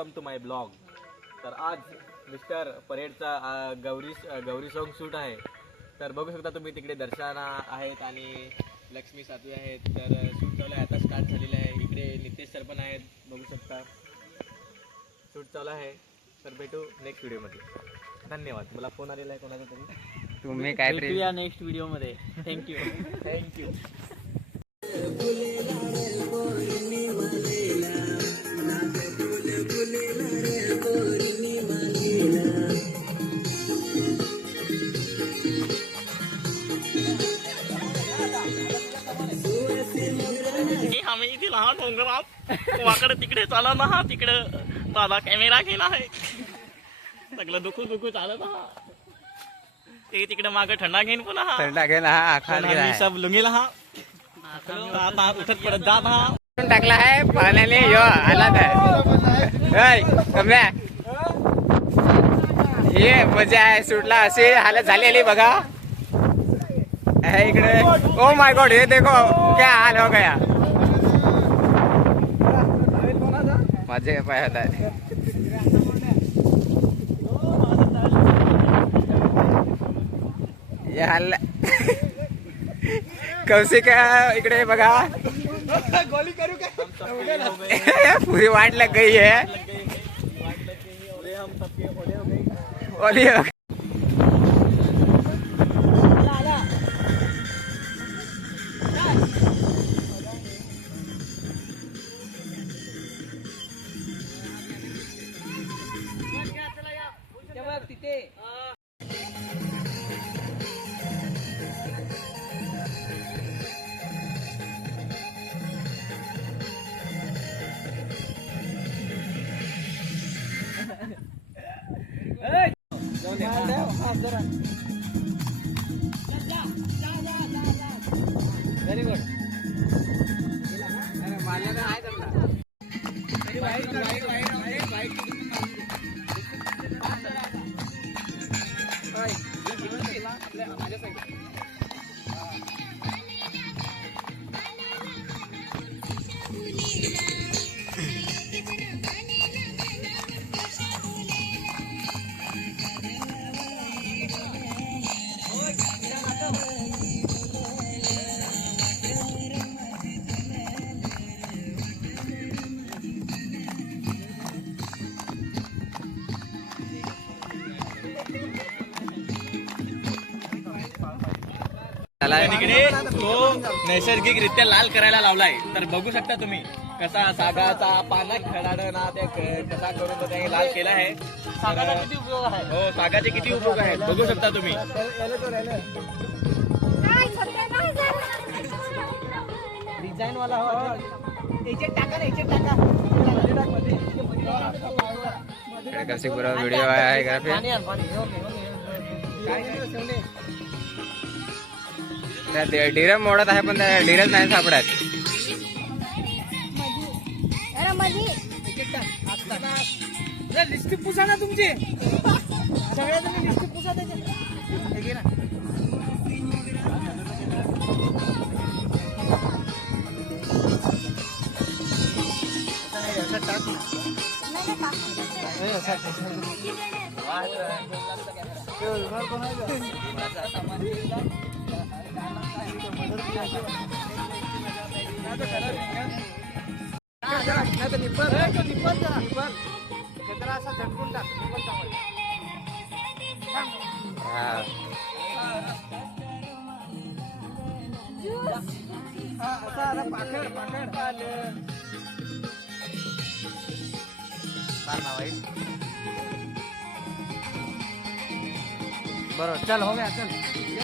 Welcome to my blog. तर आज mister परेडचा Gauri song shoot आहे. तर बघू शकता तुम्ही तिकडे दर्शना आहेत आणि लक्ष्मी सातवी आहेत. तर शूट चालू आहे, आता स्टार्ट झालेलं आहे. इकडे नितेश सर पण आहेत, बघू शकता. शूट चालू आहे. तर भेटू नेक्स्ट व्हिडिओमध्ये. धन्यवाद. मला फोन आलेला आहे कोणाचा तरी. तुम्ही काय भेटूया नेक्स्ट व्हिडिओमध्ये. थँक्यू. थँक्यू. आम्ही इथे लहान डोंगरात वाकडे तिकडे चालत ना, तिकडे दादा कॅमेरा केला आहे. सगळं दुखू चालत हा. ते तिकडे मागे थंडा घेईन पुन्हा थंडा घेऊन हा खाली सब लुंगीला हा आता उठत पडत जात हा. टाकला आहे पाण्याने यो आला तर कमल्या ये मजा आहे. सुटला अशी हालत झालेली बघा इकडे. ओ माय गॉड, ये देखो क्या हाल हो गया. माझे पाय होत आहे. ये हाल कौशिक इकडे बघा. गोली करू का? पूरी वाट लग गई है. ओली हो गई. Very good. तिकडे तो नैसर्गिकरित्या लाल करायला लावलाय. तर बघू शकता तुम्ही कसा सागाचा पाना खडाडा ते कसा करून त्याने लाल केला आहे. सागाचा किती उपयोग आहे. हो, सागाचे किती उपयोग आहेत बघू शकता तुम्ही. डिझाईन वाला टाका. पूरा व्हिडिओ आहे का डिरम मोडत आहे पण त्या डिरच नाही सापडत. लिस्टिक पुसा ना तुमची सगळ्या जण लिस्टिक पुसा त्याच्या. बरोबर, चल हो गया चल.